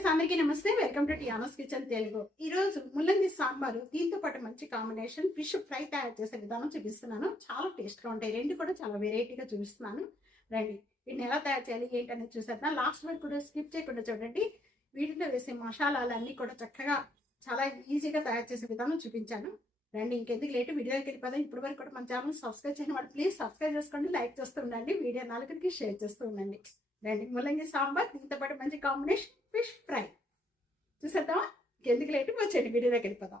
Friends అందరికీ నమస్తే. Welcome to Tiano's kitchen Telugu. ఈ రోజు ముల్లంగి సాంబారు దీంతో పాటు మంచి కాంబినేషన్ ఫిష్ ఫ్రై తయారు చేసే విధానం చూపిస్తున్నాను. చాలా టేస్ట్గా ఉంటాయి. రెండు కూడా చాలా వెరైటీగా చూపిస్తున్నాను. రండి. వీటిని ఎలా తయారు చేయాలి ఏంటనేది చూసేద్దాం. లాస్ట్ వరకు కూడా స్కిప్ చేయకుండా చూడండి. వీటిలో వేసే మసాలాలు అన్నీ కూడా చక్కగా చాలా ఈజీగా తయారు చేసే విధానం చూపించాను. రండి ఇంకెందుకు లేటు. వీడియోకి వెళ్ళిపోదాం. ఇప్పటి వరకు కూడా మన ఛానల్ సబ్స్క్రైబ్ చేయడం వాడు ప్లీజ్ సబ్స్క్రైబ్ చేసుకోండి. లైక్ చేస్తూ ఉండండి. వీడియో నాలుగురికి షేర్ చేస్తూ ఉండండి. రండి. ముల్లంగి సాంబార్ దీంతో పాటు మంచి కాంబినేషన్ ఫిష్ ఫ్రై. చూసేద్దామా? ఎందుకు లేటు? వచ్చేయండి వీడియోలోకి వెళ్ళిపోదాం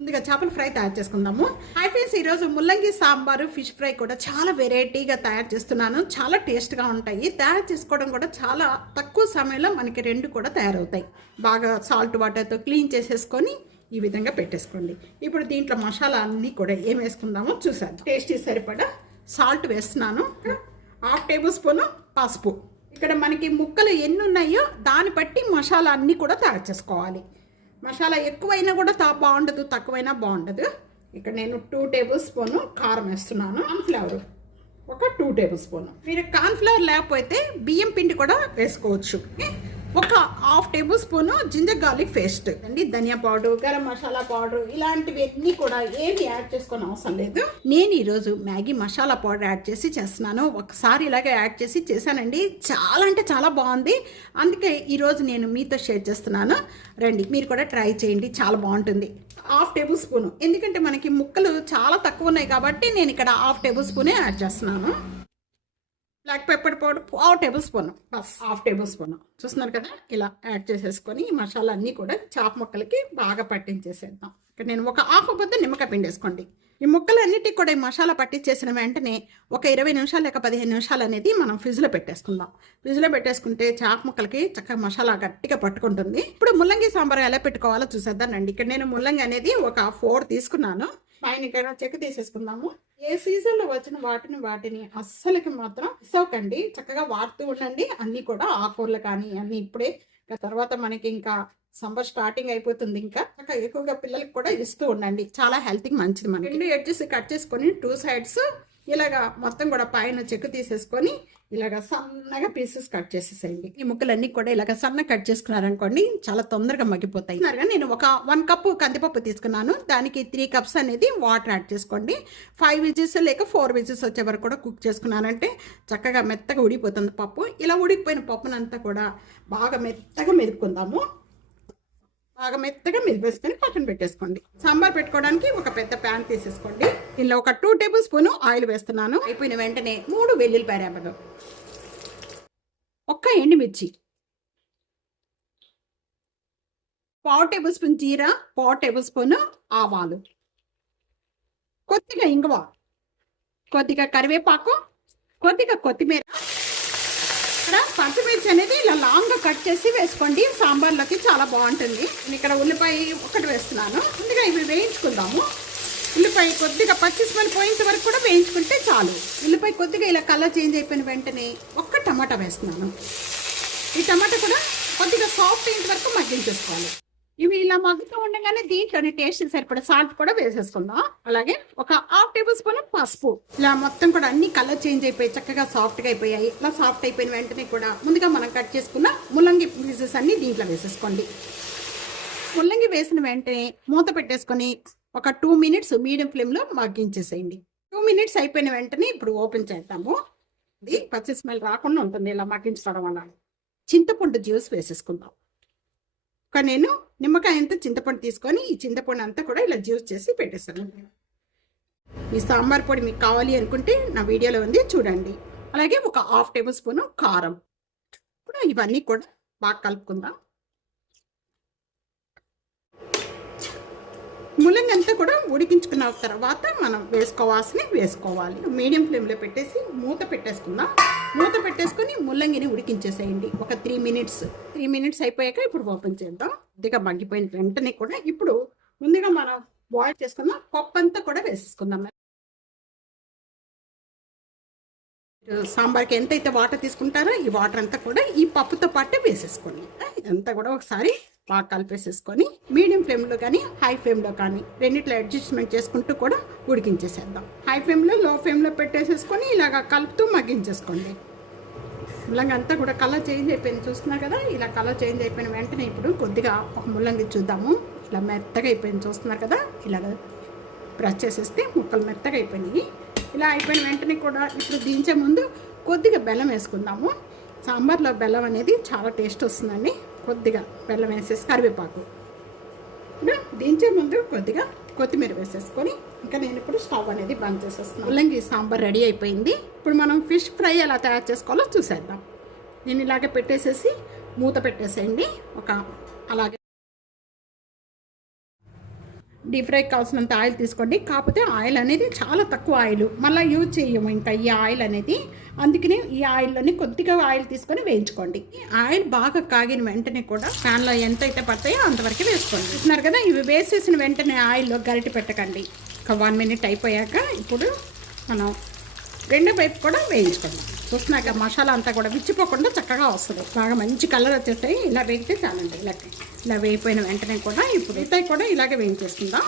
ముందుగా చేపల ఫ్రై తయారు చేసుకుందాము. ఫ్రెండ్స్ ఈరోజు ముల్లంగి సాంబారు ఫిష్ ఫ్రై కూడా చాలా వెరైటీగా తయారు చేస్తున్నాను. చాలా టేస్ట్గా ఉంటాయి. తయారు చేసుకోవడం కూడా చాలా తక్కువ సమయంలో మనకి రెండు కూడా తయారవుతాయి. బాగా సాల్ట్ వాటర్తో క్లీన్ చేసేసుకొని ఈ విధంగా పెట్టేసుకోండి. ఇప్పుడు దీంట్లో మసాలా అన్నీ కూడా ఏం వేసుకుందామో చూసాను టేస్టీ సరిపడా సాల్ట్ వేస్తున్నాను. హాఫ్ టేబుల్ స్పూన్ పసుపు. ఇక్కడ మనకి ముక్కలు ఎన్ని ఉన్నాయో దాన్ని బట్టి మసాలా అన్నీ కూడా తయారు చేసుకోవాలి. మసాలా ఎక్కువైనా కూడా తా బాగుండదు తక్కువైనా బాగుండదు. ఇక్కడ నేను టూ టేబుల్ స్పూను కారం వేస్తున్నాను కార్న్ఫ్లవర్ ఒక టూ టేబుల్ స్పూన్ మీరు కార్న్ఫ్లవర్ లేకపోతే బియ్యం పిండి కూడా వేసుకోవచ్చు. ఓకే? ఒక half table spoon ginger garlic paste. అండి ధనియా పౌడర్ గరం మసాలా పౌడర్ ఇలాంటివి అన్నీ కూడా ఏమి యాడ్ చేసుకోని అవసరం లేదు. నేను ఈరోజు మ్యాగీ మసాలా పౌడర్ యాడ్ చేసి చేస్తున్నాను. ఒకసారి ఇలాగే యాడ్ చేసి చేశానండి. చాలా అంటే చాలా బాగుంది. అందుకే ఈరోజు నేను మీతో షేర్ చేస్తున్నాను. రండి మీరు కూడా ట్రై చేయండి. చాలా బాగుంటుంది. Half table spoon. ఎందుకంటే మనకి ముక్కలు చాలా తక్కువ ఉన్నాయి కాబట్టి నేను ఇక్కడ హాఫ్ టేబుల్ స్పూనే యాడ్ చేస్తున్నాను. Black pepper powder half table spoon bus half table spoon చూస్తున్నారు కదా? ఇలా యాడ్ చేసేసుకొని ఈ మసాలా అన్నీ కూడా చాప ముక్కలకి బాగా పట్టించేసేద్దాం. ఇక్కడ నేను ఒక హాఫ్ పొద్దు నిమ్మకాయ పిండి వేసుకోండి. ఈ ముక్కలన్నిటికి కూడా ఈ మసాలా పట్టించేసిన వెంటనే ఒక ఇరవై నిమిషాలు లేక పదిహేను నిమిషాలు అనేది మనం ఫ్రిడ్జ్లో పెట్టేసుకుందాం. ఫ్రిడ్జ్లో పెట్టేసుకుంటే చాప ముక్కలకి చక్కగా మసాలా గట్టిగా పట్టుకుంటుంది. ఇప్పుడు ముల్లంగి సాంబార్ ఎలా పెట్టుకోవాలో చూసేద్దానండి ఇక్కడ నేను ముల్లంగి అనేది ఒక ఫోర్ తీసుకున్నాను. పైన ఇక్కడ చెక్క తీసేసుకుందాము. ఏ సీజన్లో వచ్చిన వాటిని వాటిని అస్సలకి మాత్రం మిస్ అవ్వకండి చక్కగా వాడుతూ ఉండండి. అన్ని కూడా ఆఫర్లు కానీ అన్ని ఇప్పుడే తర్వాత మనకి ఇంకా సమ్మర్ స్టార్టింగ్ అయిపోతుంది ఇంకా. చక్కగా ఎక్కువగా పిల్లలకి కూడా ఇస్తూ ఉండండి. చాలా హెల్త్కి మంచిది మనకి. రెండు ఎడ్జెస్ కట్ చేసుకొని టూ సైడ్స్ ఇలాగా మొత్తం కూడా పైన చెక్కు తీసేసుకొని ఇలాగ సన్నగా పీసెస్ కట్ చేసేసేయండి. ఈ ముక్కలన్నీ కూడా ఇలాగ సన్న కట్ చేసుకున్నారనుకోండి చాలా తొందరగా మగ్గిపోతాయి. నేను ఒక వన్ కప్పు కందిపప్పు తీసుకున్నాను. దానికి త్రీ కప్స్ అనేది వాటర్ యాడ్ చేసుకోండి. ఫైవ్ విజిల్స్ లేక ఫోర్ విజిల్స్ వచ్చే వరకు కూడా కుక్ చేసుకున్నానంటే చక్కగా మెత్తగా ఉడిపోతుంది పప్పు. ఇలా ఉడికిపోయిన పప్పునంతా కూడా బాగా మెత్తగా మెదుపుకుందాము. బాగా మెత్తగా మెదిపేసుకొని పక్కన పెట్టేసుకోండి. సాంబార్ పెట్టుకోవడానికి ఒక పెద్ద ప్యాన్ తీసేసుకోండి. ఇందులో ఒక టూ టేబుల్ స్పూన్ ఆయిల్ వేస్తున్నాను. అయిపోయిన వెంటనే మూడు వెల్లుల్లి రేపలు ఒక్క ఎండుమిర్చి. పావు టేబుల్ స్పూన్ జీరా పావు టేబుల్ స్పూన్ ఆవాలు. కొద్దిగా ఇంగువ. కొద్దిగా కరివేపాకు. కొద్దిగా కొత్తిమీర. ఇక్కడ పచ్చిమిర్చి అనేది ఇలా లాంగ్గా కట్ చేసి వేసుకోండి. సాంబార్లోకి చాలా బాగుంటుంది. నేను ఇక్కడ ఉల్లిపాయ ఒకటి వేస్తున్నాను. ముందుగా ఇవి వేయించుకుందాము. ఉల్లిపాయ కొద్దిగా పచ్చి స్మెల్ పోయేంత వరకు కూడా వేయించుకుంటే చాలు. ఉల్లిపాయ కొద్దిగా ఇలా కలర్ చేంజ్ అయిపోయిన వెంటనే ఒక్క టమాటా వేస్తున్నాను. ఈ టమాటా కూడా కొద్దిగా సాఫ్ట్ అయ్యేంత వరకు మగ్గించేసుకోవాలి. ఇవి ఇలా మగ్గుతూ ఉండగానే దీంట్లోనే టేస్ట్ సరిపడా సాల్ట్ కూడా వేసేసుకుందాం. అలాగే ఒక హాఫ్ టేబుల్ స్పూన్ పసుపు. ఇలా మొత్తం కూడా అన్ని కలర్ చేంజ్ అయిపోయి చక్కగా సాఫ్ట్గా అయిపోయాయి. ఇలా సాఫ్ట్ అయిపోయిన వెంటనే కూడా ముందుగా మనం కట్ చేసుకున్న ముల్లంగి పీసెస్ అన్ని దీంట్లో వేసేసుకోండి. ముల్లంగి వేసిన వెంటనే మూత పెట్టేసుకొని ఒక టూ మినిట్స్ మీడియం ఫ్లేమ్లో మగ్గించేసేయండి. టూ మినిట్స్ అయిపోయిన వెంటనే ఇప్పుడు ఓపెన్ చేద్దాము. ఇది పచ్చి స్మెల్ రాకుండా ఉంటుంది ఇలా మగ్గించడం వల్ల. చింతపండు జ్యూస్ వేసేసుకుందాం. ఒక నేను నిమ్మకాయ అంతా చింతపండు తీసుకొని ఈ చింతపండు అంతా కూడా ఇలా జ్యూస్ చేసి పెట్టేస్తాను. ఈ సాంబార్ పొడి మీకు కావాలి అనుకుంటే నా వీడియోలో ఉంది చూడండి. అలాగే ఒక హాఫ్ టేబుల్ స్పూన్ కారం. ఇప్పుడు ఇవన్నీ కూడా బాగా కలుపుకుందాం. ముల్లంగి అంతా కూడా ఉడికించుకున్న తర్వాత మనం వేసుకోవాల్సిన వేసుకోవాలి. మీడియం ఫ్లేమ్లో పెట్టేసి మూత పెట్టేసుకుందాం. మూత పెట్టేసుకొని ముల్లంగిని ఉడికించేసేయండి. ఒక త్రీ మినిట్స్ త్రీ మినిట్స్ అయిపోయాక ఇప్పుడు ఓపెన్ చేద్దాం. కొద్దిగా మగ్గిపోయిన వెంటనే కూడా ఇప్పుడు ముందుగా మనం బాయిల్ చేసుకుందాం పప్పు అంతా కూడా వేసేసుకుందాం. సాంబార్కి ఎంతైతే వాటర్ తీసుకుంటారో ఈ వాటర్ అంతా కూడా ఈ పప్పుతో పాటు వేసేసుకోండి. ఇదంతా కూడా ఒకసారి బాగా కలిపేసేసుకొని మీడియం ఫ్లేమ్లో కానీ హై ఫ్లేమ్లో కానీ రెండిట్లో అడ్జస్ట్మెంట్ చేసుకుంటూ కూడా ఉడికించేసేద్దాం. హై ఫ్లేమ్లో లో ఫ్లేమ్లో పెట్టేసేసుకొని ఇలాగ కలుపుతూ మగ్గించేసుకోండి. ముల్లంగి అంతా కూడా కలర్ చేంజ్ అయిపోయింది. చూస్తున్నారు కదా ఇలా కలర్ చేంజ్ అయిపోయిన వెంటనే ఇప్పుడు కొద్దిగా ఒక ముల్లంగి చూద్దాము. ఇలా మెత్తగా అయిపోయింది. చూస్తున్నారు కదా ఇలా బ్రష్ చేసేస్తే ముక్కలు మెత్తగా అయిపోయినాయి. ఇలా అయిపోయిన వెంటనే కూడా ఇప్పుడు దించే ముందు కొద్దిగా బెల్లం వేసుకుందాము. సాంబార్లో బెల్లం అనేది చాలా టేస్ట్ వస్తుందండి. కొద్దిగా బెల్లం వేసేసి కరివేపాకు. దించే ముందు కొద్దిగా కొత్తిమీర వేసేసుకొని ఇంకా నేను ఇప్పుడు స్టవ్ అనేది బంద్ చేసేస్తున్నాను. ముల్లంగి సాంబార్ రెడీ అయిపోయింది. ఇప్పుడు మనం ఫిష్ ఫ్రై ఎలా తయారు చేసుకోవాలో చూసేద్దాం. నేను ఇలాగే పెట్టేసేసి మూత పెట్టేసేయండి. ఒక అలాగే డీప్ ఫ్రైకి కావాల్సినంత ఆయిల్ తీసుకోండి. కాకపోతే ఆయిల్ అనేది చాలా తక్కువ ఆయిల్. మళ్ళీ యూజ్ చేయము ఇంకా ఈ ఆయిల్ అనేది. అందుకనే ఈ ఆయిల్లోని కొద్దిగా ఆయిల్ తీసుకొని వేయించుకోండి. ఈ ఆయిల్ బాగా కాగిన వెంటనే కూడా ఫ్యాన్లో ఎంత అయితే పడతాయో అంతవరకు వేసుకోండి. చూస్తున్నారు కదా ఇవి వేసేసిన వెంటనే ఆయిల్లో గరిటె పెట్టకండి. ఒక వన్ మినిట్ అయిపోయాక ఇప్పుడు మనం రెండో వైపు కూడా వేయించుకుందాం చూస్తున్నాక మసాలా అంతా కూడా విచ్చిపోకుండా చక్కగా వస్తుంది. బాగా మంచి కలర్ వచ్చేస్తాయి. ఇలా వేగితే చాలండి ఇలా ఇలా వేగిపోయిన వెంటనే కూడా ఇప్పుడు ఇతయి కూడా ఇలాగే వేయించేసుకుందాం.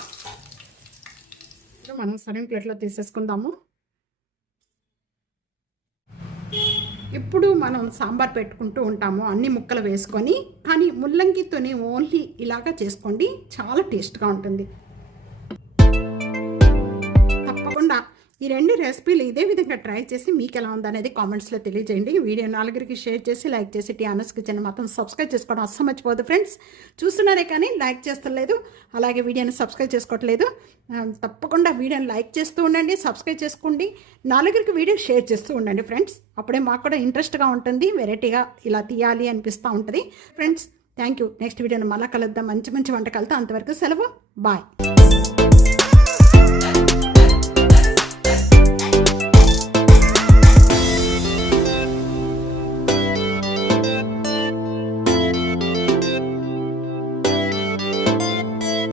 మనం సరైన ప్లేట్లో తీసేసుకుందాము. ఇప్పుడు మనం సాంబార్ పెట్టుకుంటూ ఉంటాము అన్ని ముక్కలు వేసుకొని. కానీ ముల్లంగితోని ఓన్లీ ఇలాగా చేసుకోండి చాలా టేస్ట్గా ఉంటుంది. తప్పకుండా ఈ రెండు రెసిపీలు ఇదే విధంగా ట్రై చేసి మీకు ఎలా ఉందనేది కామెంట్స్లో తెలియజేయండి. వీడియో నలుగురికి షేర్ చేసి లైక్ చేసి టీఆనస్ కిచెన్ మాత్రం సబ్స్క్రైబ్ చేసుకోవడం అస్సలు మర్చిపోదు ఫ్రెండ్స్ చూస్తున్నారే కానీ లైక్ చేస్తలేదు అలాగే వీడియోని సబ్స్క్రైబ్ చేసుకోవట్లేదు. తప్పకుండా వీడియోని లైక్ చేస్తూ ఉండండి సబ్స్క్రైబ్ చేసుకోండి నలుగురికి వీడియో షేర్ చేస్తూ ఉండండి ఫ్రెండ్స్ అప్పుడే మాకు కూడా ఇంట్రెస్ట్గా ఉంటుంది వెరైటీగా ఇలా తీయాలి అనిపిస్తూ ఉంటుంది. ఫ్రెండ్స్ థ్యాంక్ యూ నెక్స్ట్ వీడియోని మళ్ళా కలుద్దాం. మంచి మంచి వంటకాలతో అంతవరకు సెలవు. బాయ్